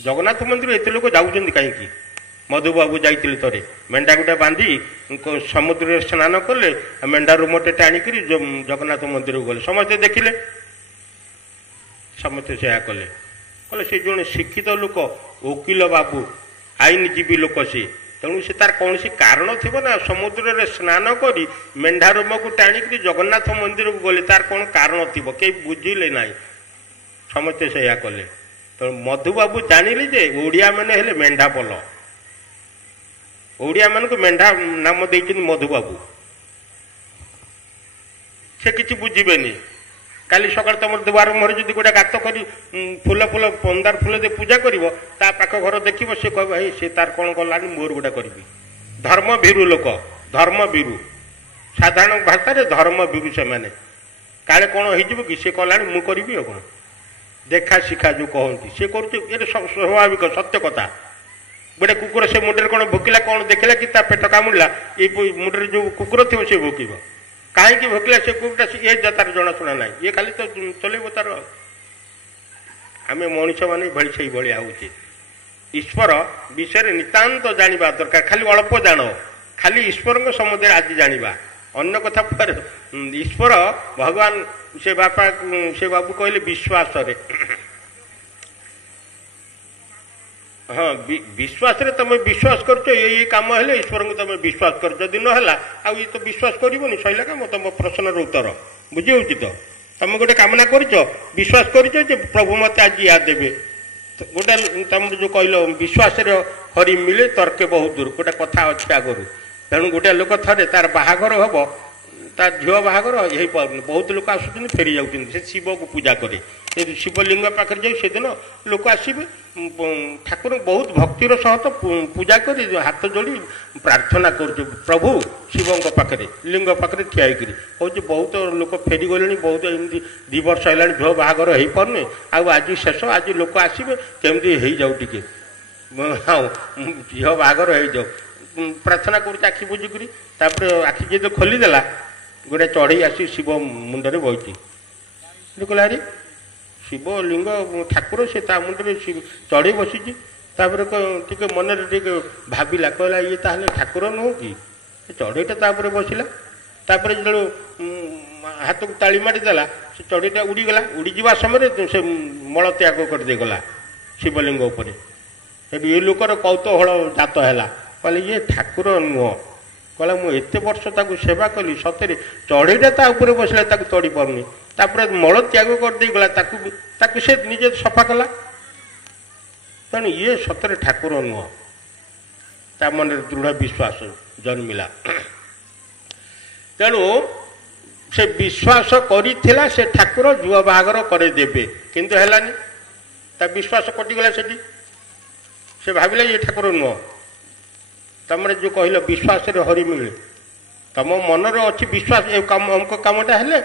जगन्नाथ मंदिर एत लोक जाऊँ कहीं मधुबाबू जाइए थे मेढा गुटा बांधी समुद्र स्नान कले मेढा रुमटे टाणिक जगन्नाथ मंदिर को गले समस्ते देखिले समस्ते से कले कले से जो शिक्षित लोक वकिल बाबू आईनजीवी लोक सी तेणु से तार कौन कारण थी ना समुद्र में स्नान कर मेढा रुम को टाणिक जगन्नाथ मंदिर को गले तार कौन कारण थी कई बुझिले ना समस्ते से कले तो मधुबाबू जानिले जे ओडिया मैंने हेले मेढा पल ओडिया मान को मेढा नाम देते मधुबाबू से किसी बुझे काली सकाल तुम दुआर मुहर जो गोटे गात कर फूल फूल पंदार फूल दे पूजा कर पाख घर देख सी कह भाई सी तार कौन कला मोर गोटा करी धर्म भीरु लोक धर्म भीरु साधारण भाषा धर्म भीरु से मैंने काले कौन हो कि सी कला मु करी कौन देखा शिखा जो कहती सी कर स्वाभाविक सत्य कथा गोटे कुकुर से मुंडे कौन भोकिला कौन देखला कि पेट कामुड़ा ये मुंडे जो कुकुर थी सी भोकिब कहीं भोकिला से कुकुरटा ये तार जनाशुना ना ये खाली तो चलेब तार आम मनीष मैंने भाई से भाई आउे ईश्वर विषय नितांत जाना दरकार खाली अल्प जान खाली ईश्वर सम्बन्ध आज जाना अन्न कथा पर ईश्वर भगवान से बापा से बाबू कहले विश्वास रे हाँ विश्वास रे तुम विश्वास कर ये कम है ईश्वर को तुम विश्वास कर जदि ना आ ये तो विश्वास करनी सैला कम तुम प्रश्नर उत्तर बुझी हो तो तुम गोटे कामना कर विश्वास कर प्रभु मत आज या देवे गोटे तुम जो कहल विश्वास हरि मिले तर्के बहुत दूर गोटे कथा अच्छे आगु तेणु गोटे लोक थे तार बाहागर हम तार झील बाहागर यही पार्न बहुत लोक आसुच्च फेरी जाऊँ शिव को पूजा करे शिवलिंग पाखे जाए से दिन लोक आसवे ठाकुर बहुत भक्तिर सह तो पूजा कर हाथ जोड़ी प्रार्थना कर प्रभु शिव पाखे लिंग पाखे ठिया कहूँ बहुत लोक फेरी गले बहुत एमती 2 वर्ष है झील बाहागर हो पारे आज शेष आज लोक आसवे केमती हो जाऊ टे हाँ झील बाहागर हो जाऊ प्रार्थना कर आखि बुझिकी आखि जो खोलीदेला गोटे चढ़ई आसी शिव मुंडे बही कहला अरे शिव लिंग ठाकुर से मुंडे चढ़ई बसी टे मन भाविला कहला ये ताहले ठाकुर नुह कि चढ़ईटा बसला जो हाथ को ताली मारिदेला से चढ़ईटा उड़ीगला उड़ीजा समय से मल त्याग करदेगला शिवलिंग उपर ये लोकर कौतूहल जात है कहले ये ठाकुर नुह कहला मुझे वर्ष ताक सेवा कली सतरे चढ़ईटा ऊपर बसला चढ़ी पारनी मल त्याग करदेगला से निजे सफा कला तेणु ये सतरे ठाकुर नुह ता मन दृढ़ विश्वास जन्मिला तेणु से विश्वास करिथिला से ठाकुर जुआ बाहागर करदेवे किंतु हेलानी ता विश्वास कटिगला से भाविला ये ठाकुर नुह तमरे जो कहल विश्वास हरि मिले तुम मनर अच्छी विश्वास कमटा हेले